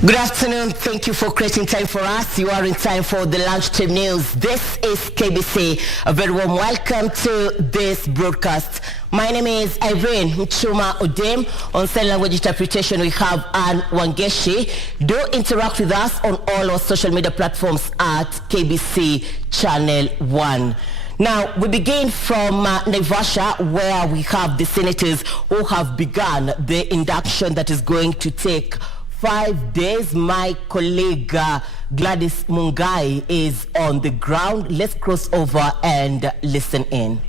Good afternoon. Thank you for creating time for us. You are in time for the Lunchtime News. This is KBC. A very warm welcome to this broadcast. My name is Irene Muchuma Odem. On sign language interpretation, we have Anne Wangeshi. Do interact with us on all our social media platforms at KBC Channel 1. Now, we begin from Naivasha, where we have the senators who have begun the induction that is going to take 5 days. My colleague Gladys Mungai is on the ground. Let's cross over and listen in.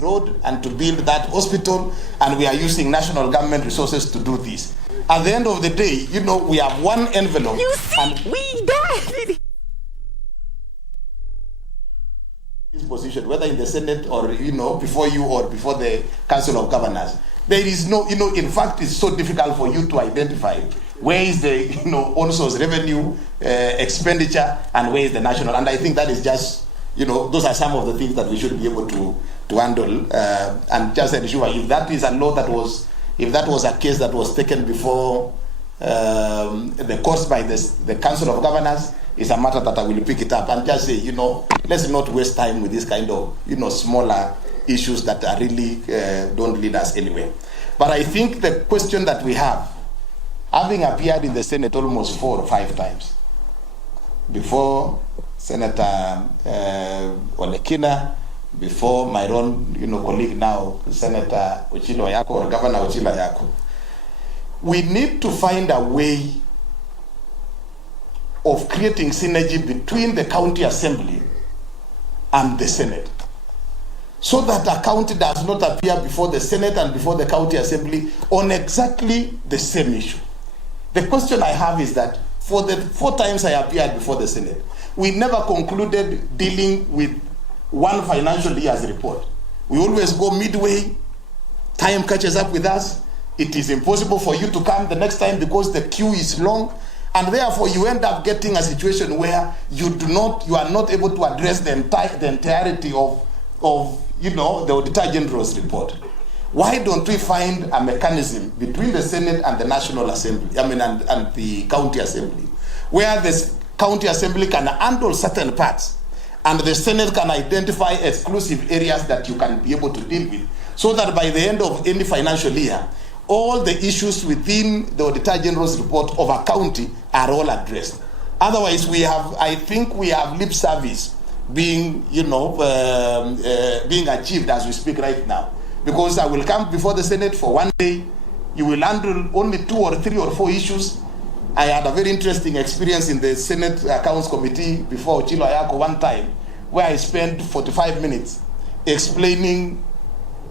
Road and to build that hospital, and we are using national government resources to do this. At the end of the day, you know, we have one envelope. You see, and we died. This position, whether in the Senate or, you know, before you or before the Council of Governors, there is no, you know, in fact, it's so difficult for you to identify where is the, you know, own source revenue, expenditure, and where is the national. And I think that is just, you know, those are some of the things that we should be able to handle, and just ensure if that is a law that was, if that was a case that was taken before the courts by the Council of Governors, it's a matter that I will pick it up and just say, you know, let's not waste time with this kind of, you know, smaller issues that are really don't lead us anywhere. But I think the question that we have, having appeared in the Senate almost 4 or 5 times, before Senator Olekina, before my own, you know, colleague now, Senator Ochilo Ayako or Governor Ochilo Ayako, we need to find a way of creating synergy between the county assembly and the Senate, so that a county does not appear before the Senate and before the county assembly on exactly the same issue. The question I have is that for the 4 times I appeared before the Senate, we never concluded dealing with one financial year's report. We always go midway, time catches up with us, it is impossible for you to come the next time because the queue is long, and therefore you end up getting a situation where you are not able to address the entirety of you know, the Auditor General's report. Why don't we find a mechanism between the Senate and the National Assembly, and the County Assembly, where the County Assembly can handle certain parts, and the Senate can identify exclusive areas that you can be able to deal with, so that by the end of any financial year, all the issues within the Auditor General's report of a county are all addressed. Otherwise, I think we have lip service being, you know, being achieved as we speak right now. Because I will come before the Senate for 1 day, you will handle only 2 or 3 or 4 issues. I had a very interesting experience in the Senate Accounts Committee before Ochilo Ayako one time, where I spent 45 minutes explaining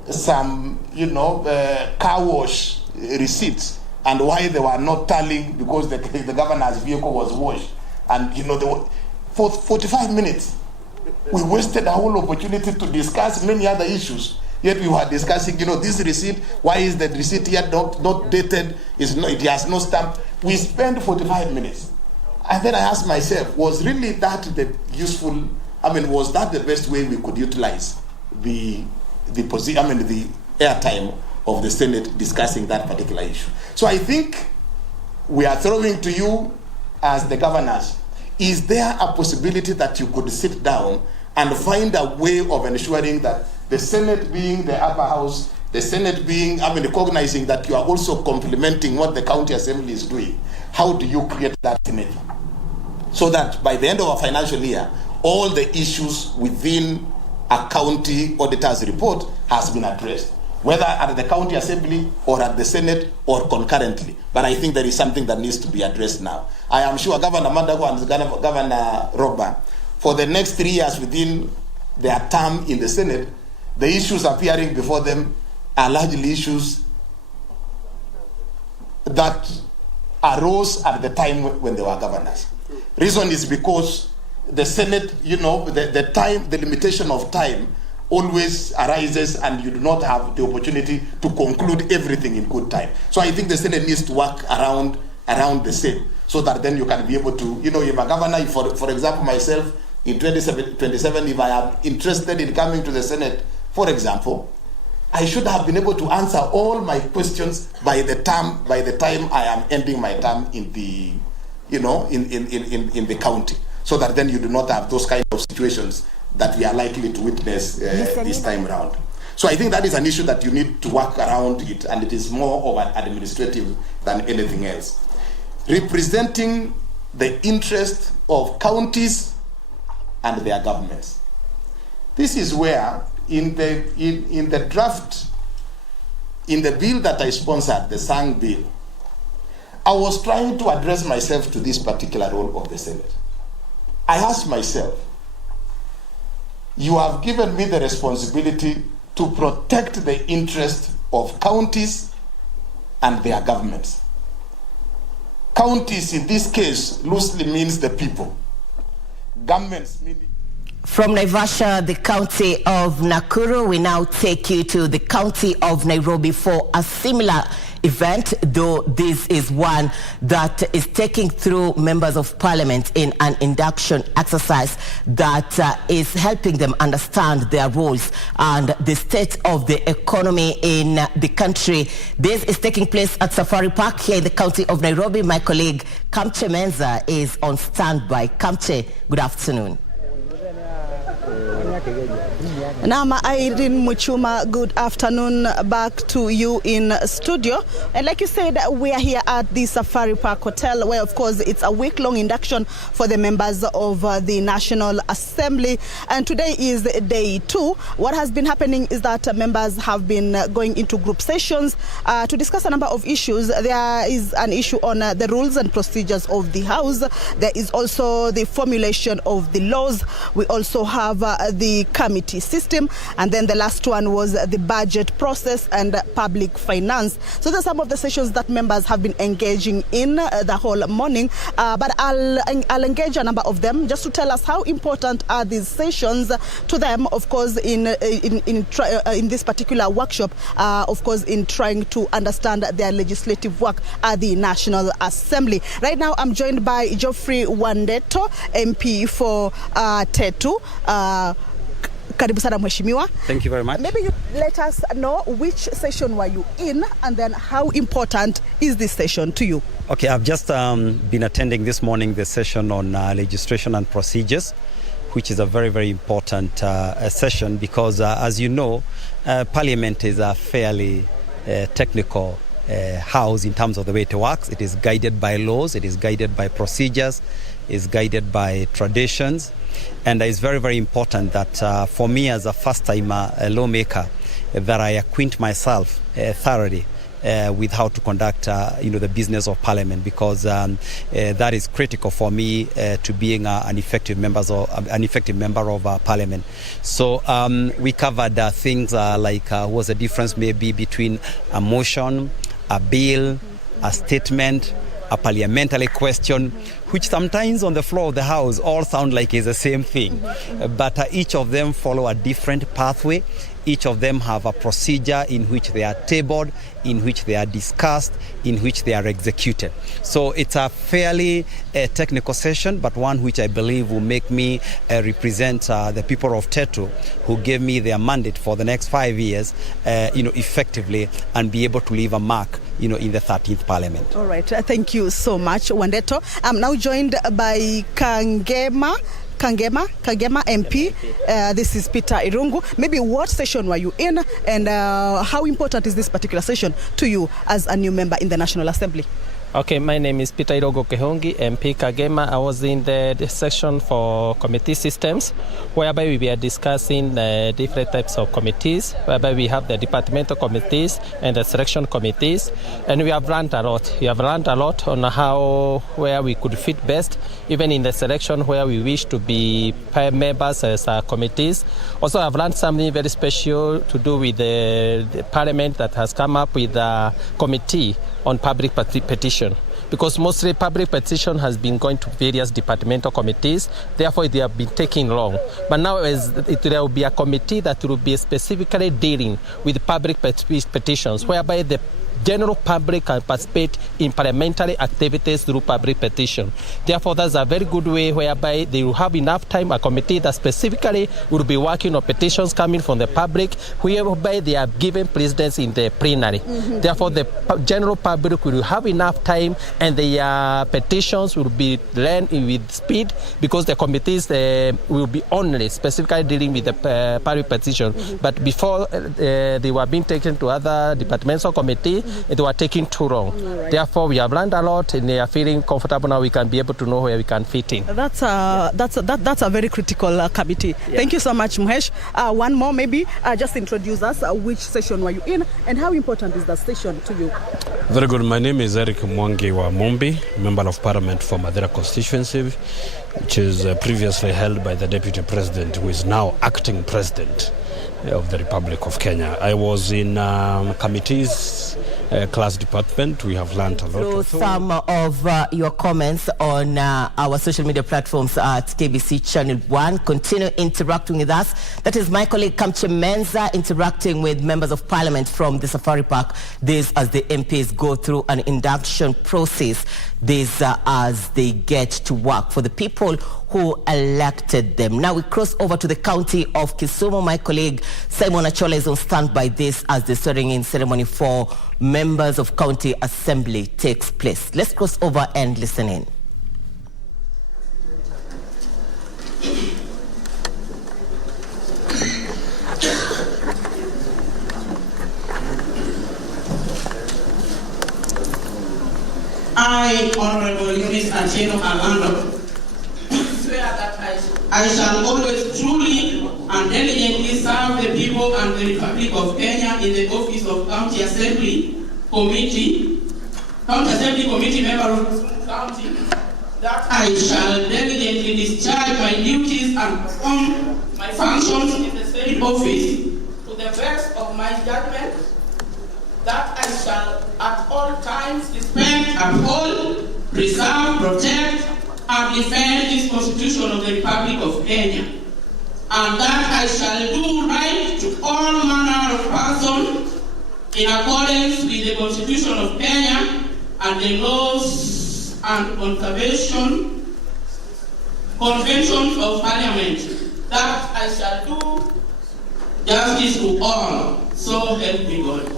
some, you know, car wash receipts and why they were not tallying because the governor's vehicle was washed. And, you know, for 45 minutes, we wasted a whole opportunity to discuss many other issues. Yet we were discussing, you know, this receipt, why is the receipt yet not dated, it has no stamp. We spent 45 minutes. And then I asked myself, was really that the useful, was that the best way we could utilize the airtime of the Senate discussing that particular issue? So I think we are throwing to you as the governors, is there a possibility that you could sit down and find a way of ensuring that the Senate being the upper house, the Senate being, recognizing that you are also complementing what the county assembly is doing, how do you create that synergy? So that by the end of a financial year, all the issues within a county auditor's report has been addressed, whether at the county assembly or at the Senate or concurrently. But I think there is something that needs to be addressed now. I am sure Governor Mandago and Governor Roba, for the next 3 years within their term in the Senate, the issues appearing before them are largely issues that arose at the time when they were governors. Reason is because the Senate, you know, the limitation of time always arises and you do not have the opportunity to conclude everything in good time. So I think the Senate needs to work around the same, so that then you can be able to, you know, if a governor, for example, myself, in 2027, if I am interested in coming to the Senate For example, I should have been able to answer all my questions by the time I am ending my term in the, in the county, so that then you do not have those kind of situations that we are likely to witness this time around. So I think that is an issue that you need to work around it, and it is more of an administrative than anything else. Representing the interest of counties and their governments. This is where in the draft, in the bill that I sponsored, the Sang bill, I was trying to address myself to this particular role of the Senate. I asked myself, you have given me the responsibility to protect the interest of counties and their governments. Counties in this case loosely means the people. Governments mean... From Naivasha, the county of Nakuru, we now take you to the county of Nairobi for a similar event, though this is one that is taking through members of parliament in an induction exercise that is helping them understand their roles and the state of the economy in the country. This is taking place at Safari Park here in the county of Nairobi. My colleague Kamche Menza is on standby. Kamche, good afternoon. Now, Irene, Muchuma, good afternoon back to you in studio. And like you said, we are here at the Safari Park Hotel, where, of course, it's a week-long induction for the members of the National Assembly. And today is day 2. What has been happening is that members have been going into group sessions to discuss a number of issues. There is an issue on the rules and procedures of the House. There is also the formulation of the laws. We also have the committee system. And then the last one was the budget process and public finance. So there's some of the sessions that members have been engaging in the whole morning. But I'll engage a number of them just to tell us how important are these sessions to them, of course, in this particular workshop, of course, in trying to understand their legislative work at the National Assembly. Right now, I'm joined by Geoffrey Wandeto, MP for Tetu. Karibu sana mheshimiwa. Thank you very much. Maybe you let us know which session were you in, and then how important is this session to you? Okay, I've just been attending this morning the session on legislation and procedures, which is a very, very important session because, as you know, Parliament is a fairly technical house in terms of the way it works. It is guided by laws, it is guided by procedures, it is guided by traditions. And it's very, very important that for me as a first-time lawmaker, that I acquaint myself thoroughly with how to conduct, the business of Parliament, because that is critical for me to being an effective member of Parliament. So we covered things like what the difference may be between a motion, a bill, a statement, a parliamentary question, which sometimes on the floor of the House all sound like it's the same thing. But each of them follow a different pathway. Each of them have a procedure in which they are tabled, in which they are discussed, in which they are executed. So it's a fairly technical session, but one which I believe will make me represent the people of Tetu, who gave me their mandate for the next 5 years, effectively, and be able to leave a mark, in the 13th Parliament. All right. Thank you so much, Wandeto. I'm now joined by Kangema MP. This is Peter Irungu. Maybe what session were you in, and how important is this particular session to you as a new member in the National Assembly? Okay, my name is Peter Irogo Kehongi, MP Kagema. I was in the section for committee systems, whereby we were discussing different types of committees, whereby we have the departmental committees and the selection committees, and we have learned a lot. We have learned a lot on where we could fit best, even in the selection where we wish to be members as committees. Also, I've learned something very special to do with the Parliament that has come up with a committee on public petition, because mostly public petition has been going to various departmental committees, therefore they have been taking long. But now there will be a committee that will be specifically dealing with public petitions, whereby the general public can participate in parliamentary activities through public petition. Therefore, that's a very good way whereby they will have enough time, a committee that specifically will be working on petitions coming from the public, whereby they are given precedence in the plenary. Therefore, the general public will have enough time and the petitions will be run with speed, because the committees will be only specifically dealing with the public petition. But before they were being taken to other departmental committee, they were taking too long. Therefore, we have learned a lot and they are feeling comfortable now. We can be able to know where we can fit in. That's a very critical committee. Yeah. Thank you so much, Muhesh. One more, maybe just introduce us. Which session were you in, and how important is that session to you? Very good. My name is Eric Mwangi wa Mumbi, Member of Parliament for Madeira constituency, which is previously held by the Deputy President, who is now acting President of the Republic of Kenya. I was in committees, class department. We have learned a lot. So some of your comments on our social media platforms at KBC Channel 1. Continue interacting with us. That is my colleague Kamche Menza interacting with members of parliament from the Safari Park. This as the MPs go through an induction process. This as they get to work for the people who elected them. Now we cross over to the county of Kisumu. My colleague Simon Achola is on standby this as the swearing-in ceremony for members of county assembly takes place. Let's cross over and listen in. I, Honorable Eunice Atieno Alando, swear that I shall always truly and diligently serve the people and the Republic of Kenya in the office of County Assembly Committee member of Kisumu County, that I shall diligently discharge my duties and perform my functions in the same office to the best of my judgment, that I shall at all times respect, uphold, preserve, protect, and defend this Constitution of the Republic of Kenya, and that I shall do right to all manner of persons in accordance with the Constitution of Kenya and the laws and conventions of Parliament, that I shall do justice to all, so help me God.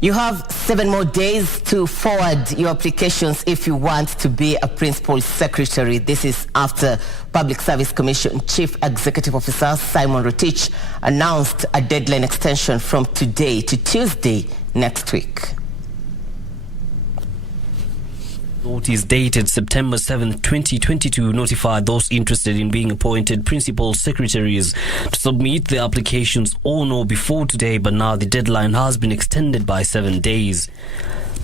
You have 7 more days to forward your applications if you want to be a principal secretary. This is after Public Service Commission Chief Executive Officer Simon Rotich announced a deadline extension from today to Tuesday next week. Notice dated September 7, 2022 notified those interested in being appointed principal secretaries to submit their applications on or before today, but now the deadline has been extended by 7 days.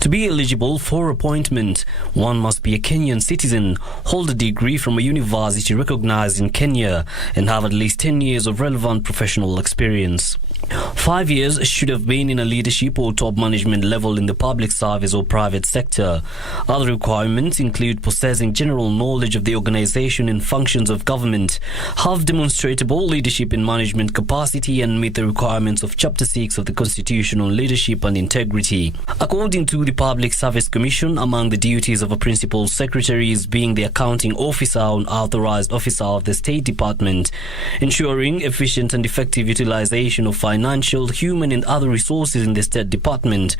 To be eligible for appointment, one must be a Kenyan citizen, hold a degree from a university recognized in Kenya, and have at least 10 years of relevant professional experience. 5 years should have been in a leadership or top management level in the public service or private sector. Other requirements include possessing general knowledge of the organization and functions of government, have demonstrable leadership and management capacity, and meet the requirements of Chapter 6 of the Constitution on Leadership and Integrity. According to the Public Service Commission, among the duties of a principal secretary is being the accounting officer or authorized officer of the State Department, ensuring efficient and effective utilization of financial, human and other resources in the State Department,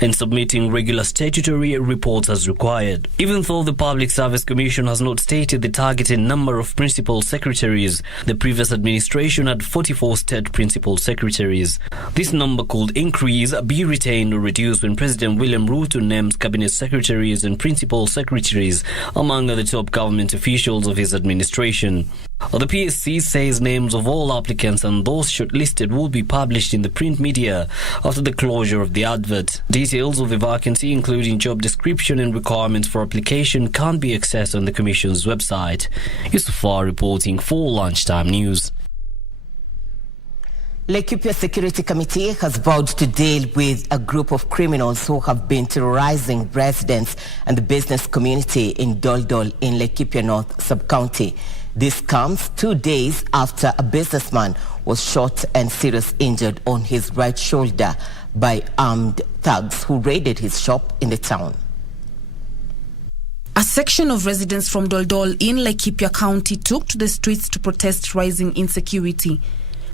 and submitting regular statutory reports as required. Even though the Public Service Commission has not stated the targeted number of principal secretaries, the previous administration had 44 state principal secretaries. This number could increase, be retained or reduced when President William Ruto names cabinet secretaries and principal secretaries among the top government officials of his administration. The PSC says names of all applicants and those shortlisted will be published in the print media after the closure of the advert. Details of the vacancy, including job description and requirements for application, can be accessed on the Commission's website. Yusufar reporting for Lunchtime News. Laikipia Security Committee has vowed to deal with a group of criminals who have been terrorizing residents and the business community in Doldol in Laikipia North Sub-County. This comes 2 days after a businessman was shot and seriously injured on his right shoulder by armed thugs who raided his shop in the town. A section of residents from Doldol in Laikipia County took to the streets to protest rising insecurity.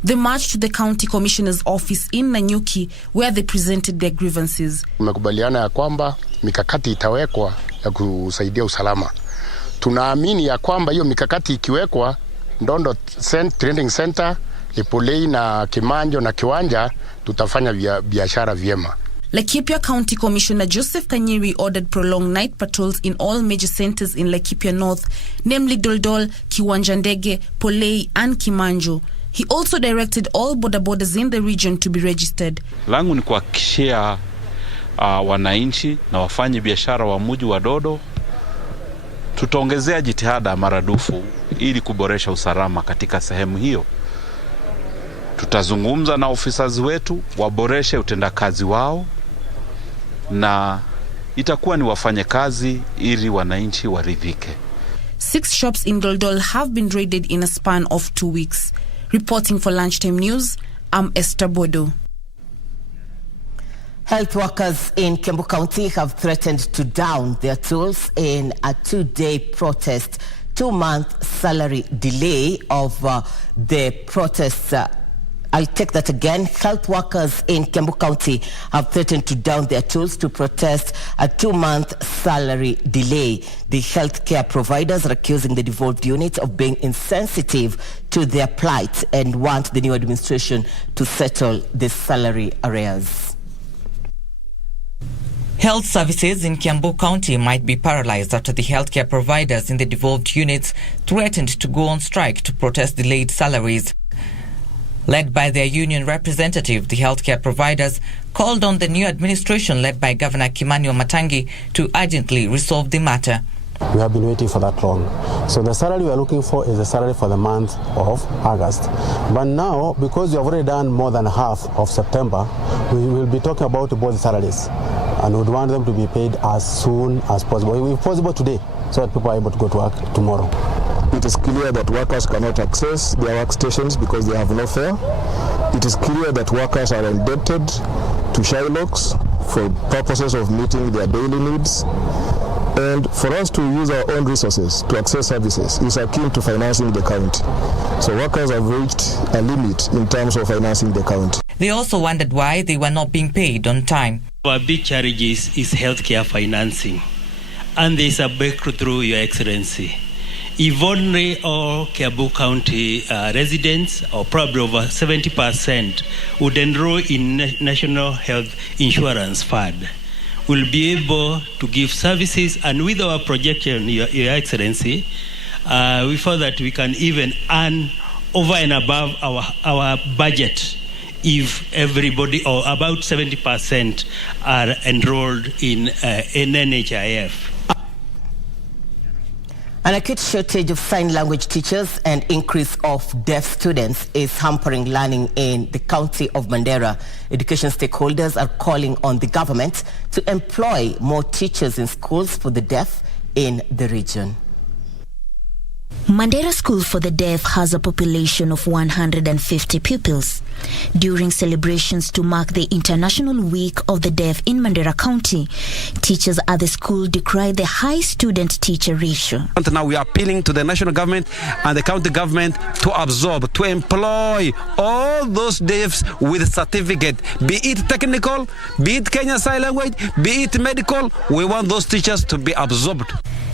They marched to the county commissioner's office in Nanyuki where they presented their grievances. Tumekubaliana ya kwamba mikakati itawekwa ya kusaidia usalama. Tunaamini ya kwamba hiyo mikakati ikiwekwa, Ndondo Training Center, Lipolei na Kimanjo na Kiwanja tutafanya biashara vyema. Laikipia County Commissioner Joseph Kanyiri ordered prolonged night patrols in all major centers in Laikipia North, namely Doldol, Kiwanja Ndege, Polei and Kimanjo. He also directed all border borders in the region to be registered. Langu ni kuhakikishia wananchi na wafanyi biashara wa mji wa Dodo tutaongezea jitihada maradufu ili kuboresha usalama katika sehemu hiyo. Tutazungumza na officers wetu waboreshe utendakazi wao na itakuwa ni wafanye kazi ili wananchi waridhike. 6 shops in Doldol have been raided in a span of 2 weeks. Reporting for Lunchtime News, I'm Esther Bodo. Health workers in Kiambu County have threatened to down their tools in a 2-day protest, 2-month salary delay of the protests. I'll take that again. Health workers in Kiambu County have threatened to down their tools to protest a 2-month salary delay. The healthcare providers are accusing the devolved unit of being insensitive to their plight and want the new administration to settle the salary arrears. Health services in Kiambu County might be paralyzed after the healthcare providers in the devolved units threatened to go on strike to protest delayed salaries. Led by their union representative, the healthcare providers called on the new administration led by Governor Kimani Wamatangi to urgently resolve the matter. We have been waiting for that long. So the salary we are looking for is the salary for the month of August. But now, because we have already done more than half of September, we will be talking about both salaries. And we would want them to be paid as soon as possible, if possible today, so that people are able to go to work tomorrow. It is clear that workers cannot access their workstations because they have no fare. It is clear that workers are indebted to Shylocks for purposes of meeting their daily needs. And for us to use our own resources to access services is akin to financing the county. So workers have reached a limit in terms of financing the county. They also wondered why they were not being paid on time. Our big challenge is healthcare financing. And there is a breakthrough, Your Excellency. If only all Kiambu County residents, or probably over 70%, would enroll in National Health Insurance Fund, we'll be able to give services. And with our projection, Your Excellency, we thought that we can even earn over and above our budget if everybody, or about 70%, are enrolled in NHIF. An acute shortage of sign language teachers and increase of deaf students is hampering learning in the county of Mandera. Education stakeholders are calling on the government to employ more teachers in schools for the deaf in the region. Mandera School for the Deaf has a population of 150 pupils. During celebrations to mark the International Week of the Deaf in Mandera County, teachers at the school decried the high student-teacher ratio. Now we are appealing to the national government and the county government to absorb, to employ all those deafs with certificate, be it technical, be it Kenya Sign Language, be it medical. We want those teachers to be absorbed.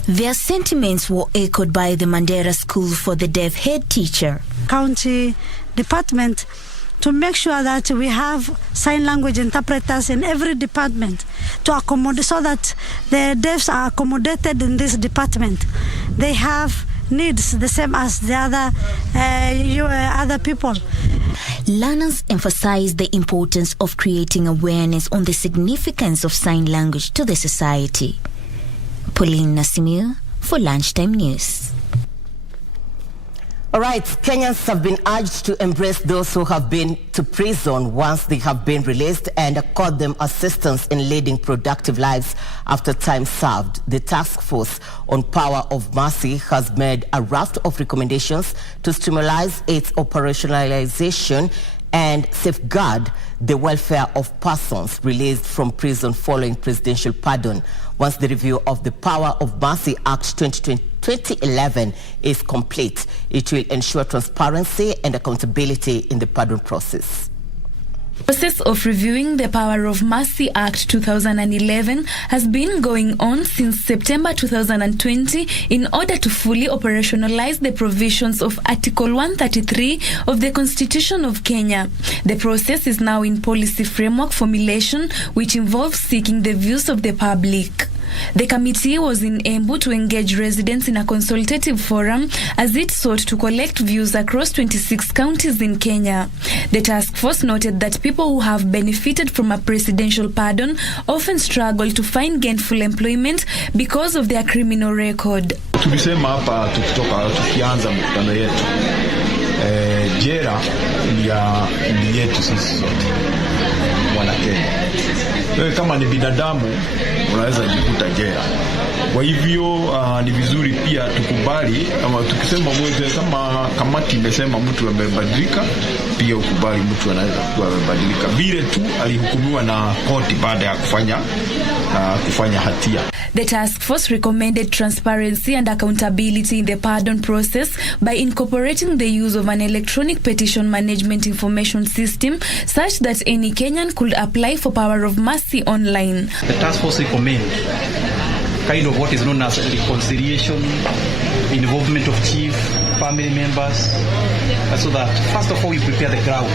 Their sentiments were echoed by the Mandera School for the Deaf head teacher. County department to make sure that we have sign language interpreters in every department to accommodate, so that the deafs are accommodated in this department. They have needs the same as the other people. Learners emphasized the importance of creating awareness on the significance of sign language to the society. Pauline Nasimir for Lunchtime News. All right, Kenyans have been urged to embrace those who have been to prison once they have been released and accord them assistance in leading productive lives after time served. The task force on Power of Mercy has made a raft of recommendations to stimulate its operationalization and safeguard the welfare of persons released from prison following presidential pardon. Once the review of the Power of Mercy Act 2011 is complete, it will ensure transparency and accountability in the pardon process. The process of reviewing the Power of Mercy Act 2011 has been going on since September 2020 in order to fully operationalize the provisions of Article 133 of the Constitution of Kenya. The process is now in policy framework formulation, which involves seeking the views of the public. The committee was in Embu to engage residents in a consultative forum as it sought to collect views across 26 counties in Kenya. The task force noted that people who have benefited from a presidential pardon often struggle to find gainful employment because of their criminal record. Tulisema hapa tukianza mkutano yetu, jela ni yetu sisi sote wana Kenya. Wewe kama ni binadamu unaweza jikuta jela. Kwa hivyo ni vizuri pia tukubali, ama tukisema wote kama kamati imesema mtu amebadilika, pia ukubali mtu anaweza kuwa amebadilika vile tu alihukumiwa na koti baada ya kufanya hatia. The task force recommended transparency and accountability in the pardon process by incorporating the use of an electronic petition management information system such that any Kenyan could apply for Power of Mercy online. The task force recommend kind of what is known as reconciliation, involvement of chief, family members, so that first of all we prepare the ground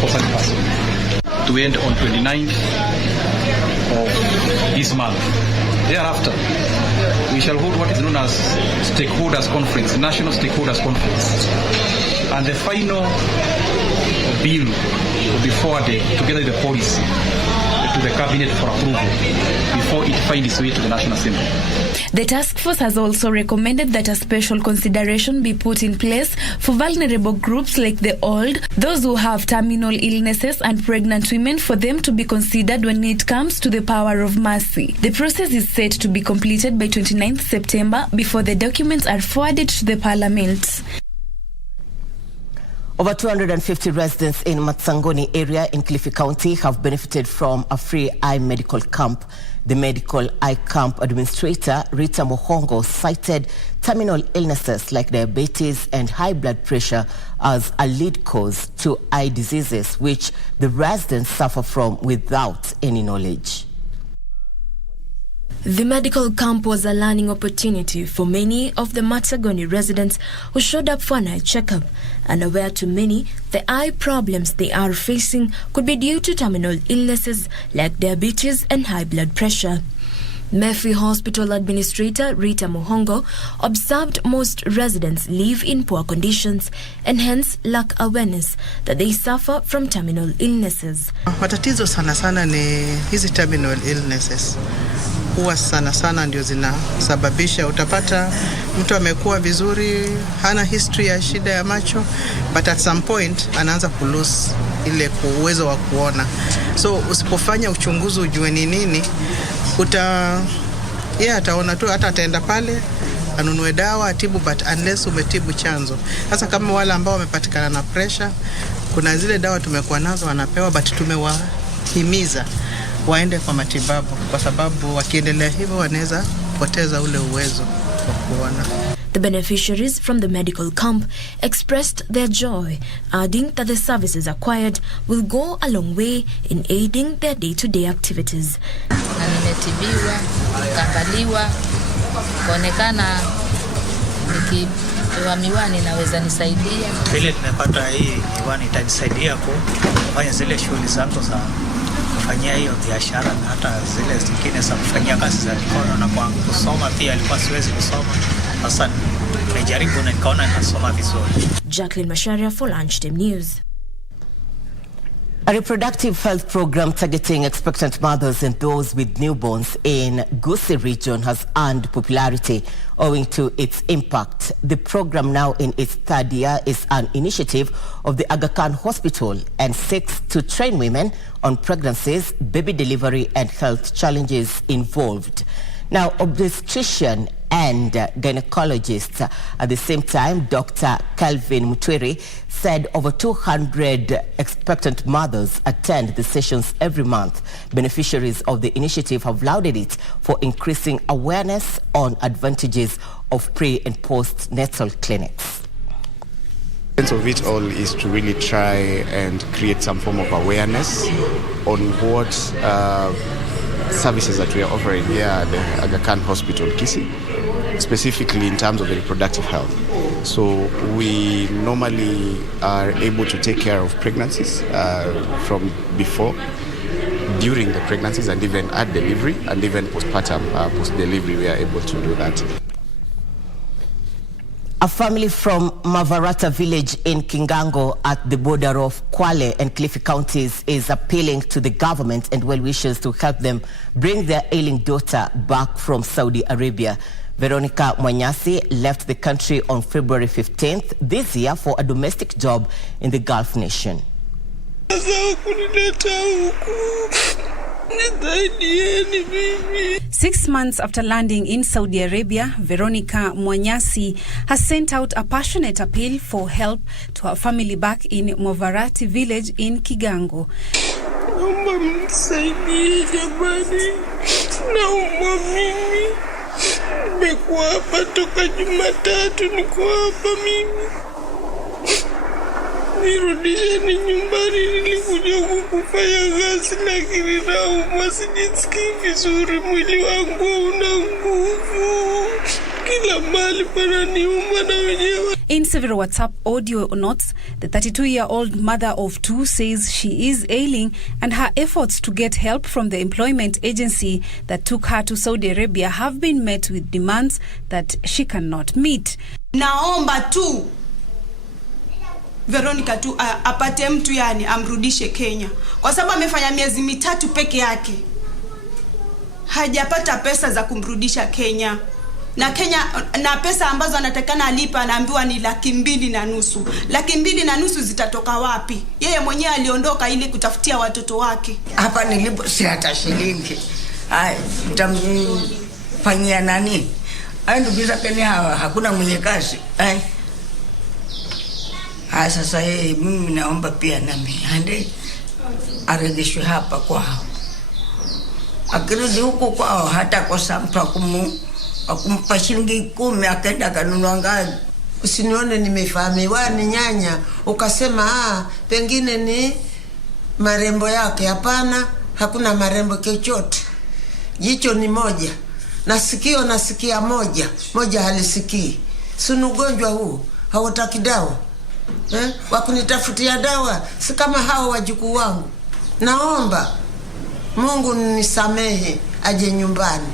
for such a person. To end on 29th of this month. Thereafter, we shall hold what is known as Stakeholders Conference, National Stakeholders Conference. And the final bill will be forwarded together with the policy to the cabinet for approval before it finds its way to the National Assembly. The task force has also recommended that a special consideration be put in place for vulnerable groups like the old, those who have terminal illnesses and pregnant women, for them to be considered when it comes to the Power of Mercy. The process is set to be completed by 29th September before the documents are forwarded to the Parliament. Over 250 residents in Matsangoni area in Kilifi County have benefited from a free eye medical camp. The medical eye camp administrator, Rita Mohongo, cited terminal illnesses like diabetes and high blood pressure as a lead cause to eye diseases, which the residents suffer from without any knowledge. The medical camp was a learning opportunity for many of the Matsangoni residents who showed up for an eye checkup, and aware to many, the eye problems they are facing could be due to terminal illnesses like diabetes and high blood pressure. Murphy Hospital Administrator Rita Mohongo observed most residents live in poor conditions and hence lack awareness that they suffer from terminal illnesses. Matatizo sana sana ni hizi terminal illnesses. Huwa sana sana ndio zinasababisha, utapata mtu amekuwa vizuri, hana history ya shida ya macho, but at some point anaanza kulose ile uwezo wa kuona. So usipofanya uchunguzi ujue ni nini, ataona tu, hata ataenda pale anunue dawa atibu, but unless umetibu chanzo. Sasa kama wale ambao wamepatikana na pressure, kuna zile dawa tumekuwa nazo wanapewa, but tumewahimiza waende kwa matibabu, kwa sababu wakiendelea hivyo wanaweza poteza ule uwezo wa kuona. The beneficiaries from the medical camp expressed their joy, adding that the services acquired will go a long way in aiding their day-to-day activities. Na nimetibiwa, nikaangaliwa, kuonekana nikipewa miwani naweza nisaidia. Vile nimepata hii miwani itanisaidia kufanya zile shughuli zangu za kufanyia hiyo biashara na hata zile zingine za kufanyia kazi za mikono, na kwa kusoma pia alikuwa siwezi kusoma. Sasa nimejaribu na nikaona nasoma vizuri. Jacqueline Masharia for Lunchtime News. A reproductive health program targeting expectant mothers and those with newborns in Gusii region has earned popularity owing to its impact. The program, now in its third year, is an initiative of the Aga Khan Hospital and seeks to train women on pregnancies, baby delivery and health challenges involved. Now, obstetrician and gynecologist at the same time, Dr. Calvin Mutwiri, said over 200 expectant mothers attend the sessions every month. Beneficiaries of the initiative have lauded it for increasing awareness on advantages of pre- and post-natal clinics. The sense of it all is to really try and create some form of awareness on what services that we are offering here at the Aga Khan Hospital, Gusii, specifically in terms of the reproductive health. So we normally are able to take care of pregnancies from before, during the pregnancies, and even at delivery, and even postpartum, post-delivery, we are able to do that. A family from Mavarata village in Kingango at the border of Kwale and Kilifi counties is appealing to the government and well-wishers to help them bring their ailing daughter back from Saudi Arabia. Veronica Mwanyasi left the country on February 15th this year for a domestic job in the Gulf nation. 6 months after landing in Saudi Arabia, Veronica Mwanyasi has sent out a passionate appeal for help to her family back in Movarati village in Kigango. Nimekuwa hapa toka Jumatatu, niko hapa mimi. Nirudisheni nyumbani, nilikuja kufanya kazi lakini naumwa, sijisikii vizuri, mwili wangu una nguvu. Kila mahali pananiuma na wenyewe. In several WhatsApp audio notes, the 32-year-old mother of two says she is ailing and her efforts to get help from the employment agency that took her to Saudi Arabia have been met with demands that she cannot meet. Naomba tu Veronica tu apate mtu, yani amrudishe Kenya, kwa sababu amefanya miezi mitatu peke yake, hajapata pesa za kumrudisha Kenya. Na Kenya, na pesa ambazo anatakana alipa anaambiwa ni 2.5 million. 2.5 million zitatoka wapi? Yeye mwenyewe aliondoka ili kutafutia watoto wake. Hapa nilipo si hata shilingi. Hai, mtamfanyia nani? Hai, ndugu zake ni hawa, hakuna mwenye kazi. Hai. Hai, sasa mimi naomba pia nami ande arejeshwe hapa kwao. Akirudi huko kwao hata kosa mtu akumpa shilingi 10 akaenda kanunua ngazi. Usinione nimefahamiwa ni nyanya ukasema pengine ni marembo yake. Hapana, hakuna marembo chochote. Jicho ni moja na sikio nasikia moja halisikii. Sunu ugonjwa huu hautaki dawa. Wakunitafutia dawa si kama hao wajukuu wangu. Naomba Mungu nisamehe, aje nyumbani.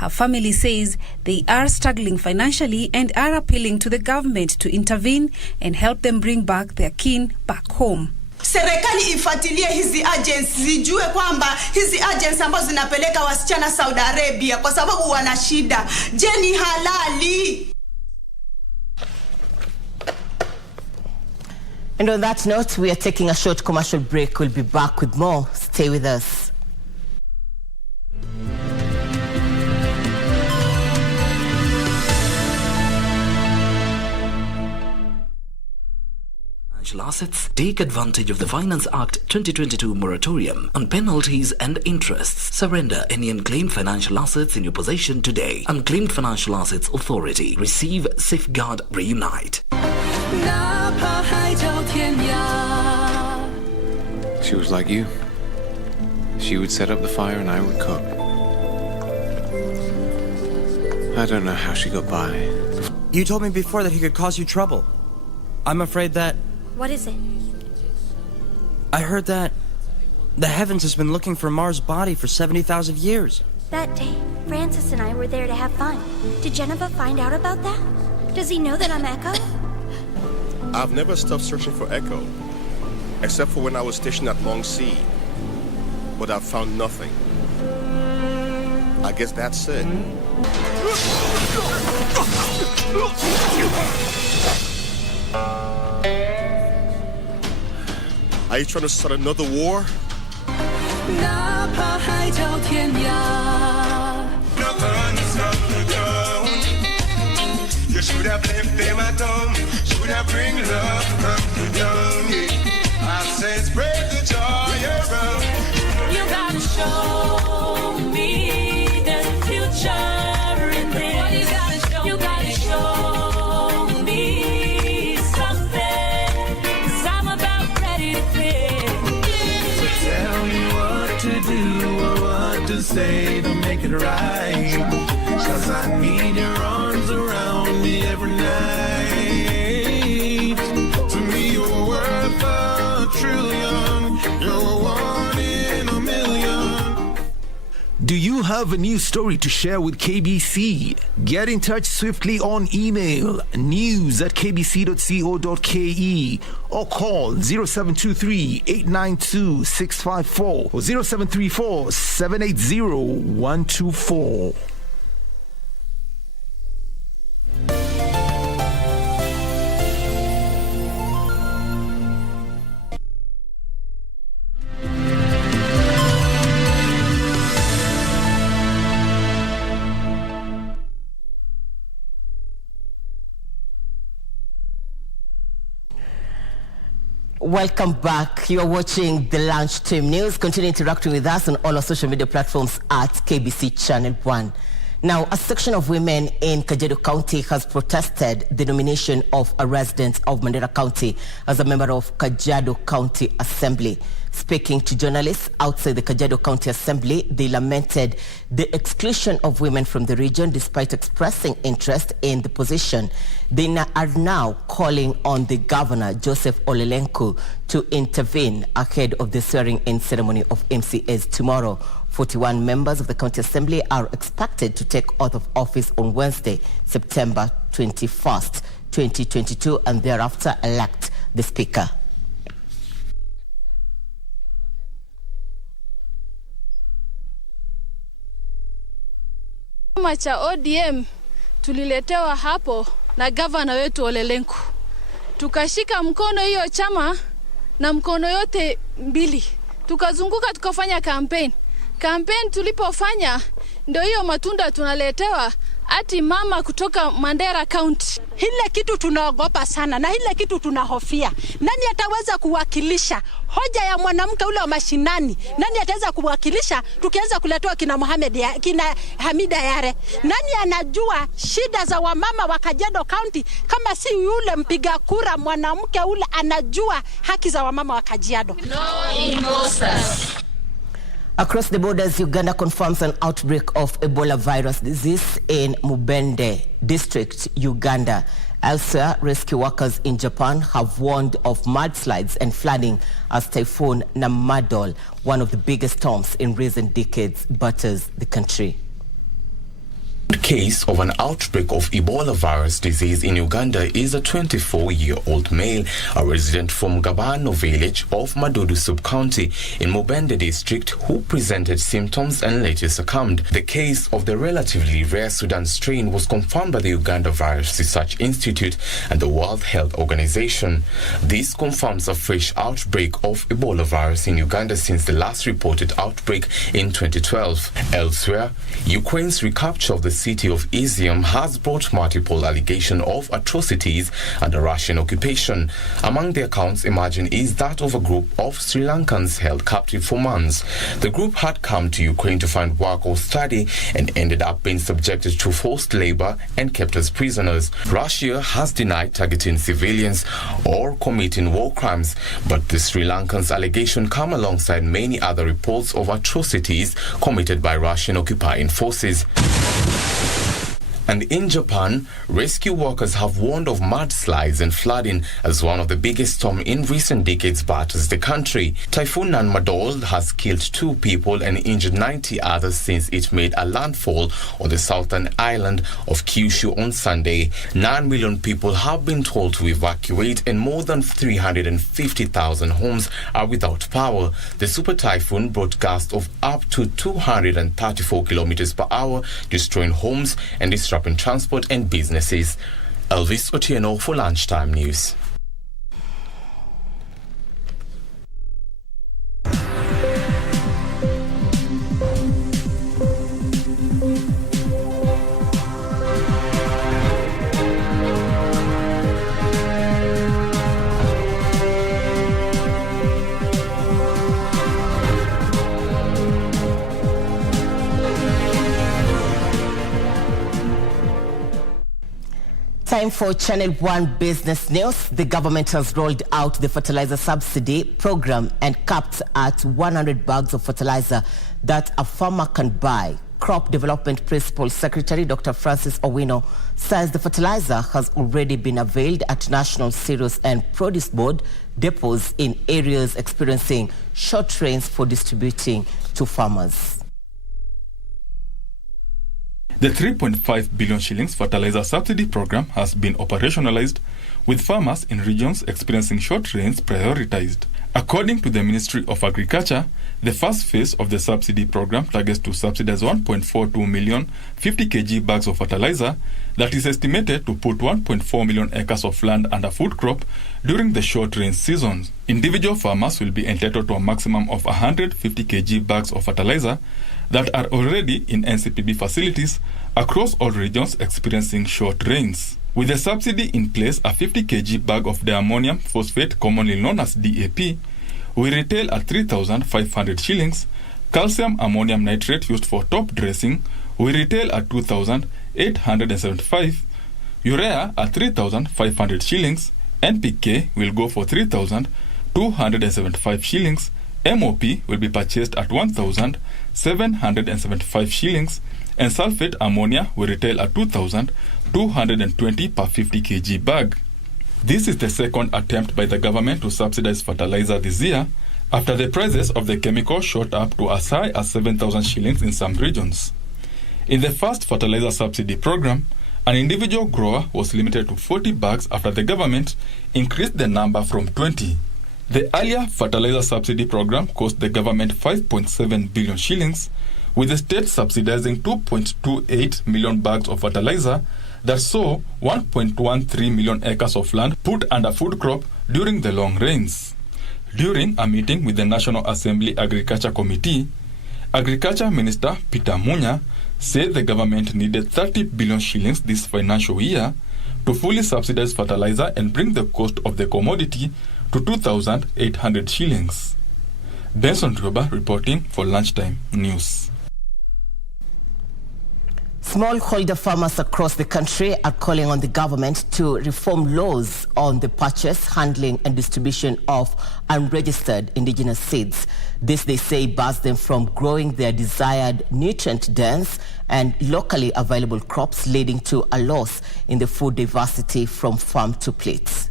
Her family says they are struggling financially and are appealing to the government to intervene and help them bring back their kin back home. Serikali ifuatilie hizi agents, zijue kwamba hizi agents ambazo zinapeleka wasichana Saudi Arabia kwa sababu wana shida, je ni halali? And on that note, we are taking a short commercial break. We'll be back with more. Stay with us. Assets, take advantage of the Finance Act 2022 moratorium on penalties and interests. Surrender any unclaimed financial assets in your possession today. Unclaimed Financial Assets Authority. Receive, safeguard, reunite. She was like you. She would set up the fire and I would cook. I don't know how she got by. You told me before that he could cause you trouble. I'm afraid that... What is it? I heard that the heavens has been looking for Mars' body for 70,000 years. That day, Francis and I were there to have fun. Did Geneva find out about that? Does he know that I'm Echo? I've never stopped searching for Echo. except for when I was stationed at Long Sea. But I've found nothing. I guess that's it. Are you trying to start another war? You should have left them at home. Should have bring love from down. I said spread the joy around. You gotta show me there's a future in this. You gotta show me something. 'Cause I'm about ready to quit. So tell me what to do or what to say to make it right. 'Cause I need your arms around me every night. To me you're worth a trillion. You're one in a million. Do you have a new story to share with KBC? Get in touch swiftly on email news@kbc.co.ke or call 0723-892-654 or 0734-780-124. Welcome back. You're watching the Lunchtime News. Continue interacting with us on all our social media platforms at KBC Channel 1. Now, a section of women in Kajiado County has protested the nomination of a resident of Mandera County as a member of Kajiado County Assembly. Speaking to journalists outside the Kajiado County Assembly, they lamented the exclusion of women from the region despite expressing interest in the position. They are now calling on the governor, Joseph Olelenku, to intervene ahead of the swearing-in ceremony of MCAs tomorrow. 41 members of the County Assembly are expected to take oath of office on Wednesday, September 21st, 2022, and thereafter elect the Speaker. Chama cha ODM tuliletewa hapo na gavana wetu Olelenku. Tukashika mkono hiyo chama na mkono yote mbili. Tukazunguka tukafanya campaign. Campaign tulipofanya ndio hiyo matunda tunaletewa ati mama kutoka Mandera County. Hile kitu tunaogopa sana na hile kitu tunahofia. Nani ataweza kuwakilisha hoja ya mwanamke ule wa mashinani? Nani ataweza kuwakilisha tukianza kuletewa kina kina Hamida Yare? Nani anajua shida za wamama wa Kajiado County kama si yule mpiga kura mwanamke ule anajua haki za wamama wa Kajiado? No imposters. Across the borders, Uganda confirms an outbreak of Ebola virus disease in Mubende district, Uganda. Elsewhere, rescue workers in Japan have warned of mudslides and flooding as Typhoon Namadol, one of the biggest storms in recent decades, batters the country. Case of an outbreak of Ebola virus disease in Uganda is a 24-year-old male, a resident from Gabano village of Madudu sub-county in Mubende district, who presented symptoms and later succumbed. The case of the relatively rare Sudan strain was confirmed by the Uganda Virus Research Institute and the World Health Organization. This confirms a fresh outbreak of Ebola virus in Uganda since the last reported outbreak in 2012. Elsewhere, Ukraine's recapture of the city of Izium has brought multiple allegations of atrocities under Russian occupation. Among the accounts emerging is that of a group of Sri Lankans held captive for months. The group had come to Ukraine to find work or study and ended up being subjected to forced labor and kept as prisoners. Russia has denied targeting civilians or committing war crimes, but the Sri Lankans' allegation come alongside many other reports of atrocities committed by Russian occupying forces. And in Japan, rescue workers have warned of mudslides and flooding as one of the biggest storms in recent decades batters the country. Typhoon Nanmadol has killed 2 people and injured 90 others since it made a landfall on the southern island of Kyushu on Sunday. 9 million people have been told to evacuate and more than 350,000 homes are without power. The super typhoon brought gusts of up to 234 kilometers per hour, destroying homes and disrupting transport and businesses. Elvis Otieno for Lunchtime News. Time for Channel 1 Business News. The government has rolled out the fertilizer subsidy program and capped at 100 bags of fertilizer that a farmer can buy. Crop Development Principal Secretary Dr. Francis Owino says the fertilizer has already been availed at National Cereals and Produce Board depots in areas experiencing short rains for distributing to farmers. The 3.5 billion shillings fertilizer subsidy program has been operationalized, with farmers in regions experiencing short rains prioritized. According to the Ministry of Agriculture, the first phase of the subsidy program targets to subsidize 1.42 million 50 kg bags of fertilizer that is estimated to put 1.4 million acres of land under food crop during the short rain seasons. Individual farmers will be entitled to a maximum of 150 kg bags of fertilizer that are already in NCPB facilities across all regions experiencing short rains. With the subsidy in place, a 50 kg bag of diammonium phosphate, commonly known as DAP, will retail at 3,500 shillings. Calcium ammonium nitrate used for top dressing will retail at 2,875. Urea at 3,500 shillings. NPK will go for 3,275 shillings. MOP will be purchased at 1,775 shillings, and sulfate ammonia will retail at 2,220 per 50 kg bag. This is the second attempt by the government to subsidize fertilizer this year, after the prices of the chemical shot up to as high as 7,000 shillings in some regions. In the first fertilizer subsidy program, an individual grower was limited to 40 bags after the government increased the number from 20. The earlier fertilizer subsidy program cost the government 5.7 billion shillings, with the state subsidizing 2.28 million bags of fertilizer that saw 1.13 million acres of land put under food crop during the long rains. During a meeting with the National Assembly Agriculture Committee, Agriculture Minister Peter Munya said the government needed 30 billion shillings this financial year to fully subsidize fertilizer and bring the cost of the commodity to 2,800 shillings. Benson Rioba reporting for Lunchtime News. Smallholder farmers across the country are calling on the government to reform laws on the purchase, handling and distribution of unregistered indigenous seeds. This, they say, bars them from growing their desired nutrient-dense and locally available crops, leading to a loss in the food diversity from farm to plate.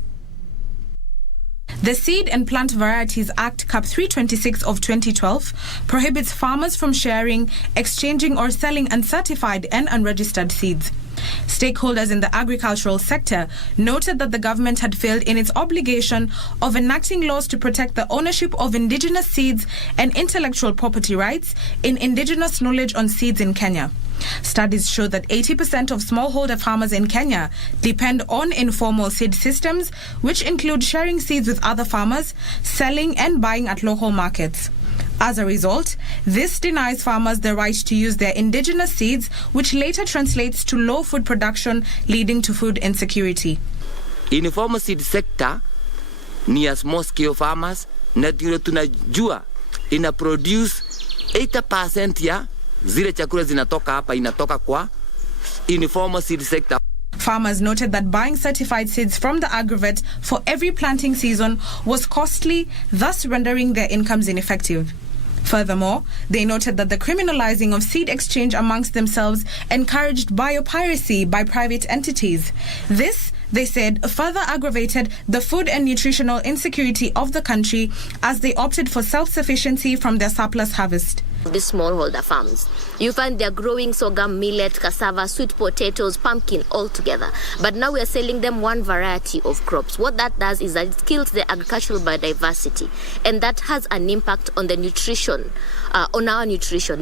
The Seed and Plant Varieties Act, Cap 326 of 2012, prohibits farmers from sharing, exchanging or selling uncertified and unregistered seeds. Stakeholders in the agricultural sector noted that the government had failed in its obligation of enacting laws to protect the ownership of indigenous seeds and intellectual property rights in indigenous knowledge on seeds in Kenya. Studies show that 80% of smallholder farmers in Kenya depend on informal seed systems, which include sharing seeds with other farmers, selling and buying at local markets. As a result, this denies farmers the right to use their indigenous seeds, which later translates to low food production, leading to food insecurity. Informal seed sector ni small scale farmers na ndio tunajua ina produce 80% ya zile chakula zinatoka hapa inatoka kwa informal seed sector. Farmers noted that buying certified seeds from the aggregate for every planting season was costly, thus rendering their incomes ineffective. Furthermore, they noted that the criminalizing of seed exchange amongst themselves encouraged biopiracy by private entities. This, they said, further aggravated the food and nutritional insecurity of the country as they opted for self-sufficiency from their surplus harvest. These smallholder farms, you find they're growing sorghum, millet, cassava, sweet potatoes, pumpkin all together. But now we are selling them one variety of crops. What that does is that it kills the agricultural biodiversity, and that has an impact on the nutrition, on our nutrition.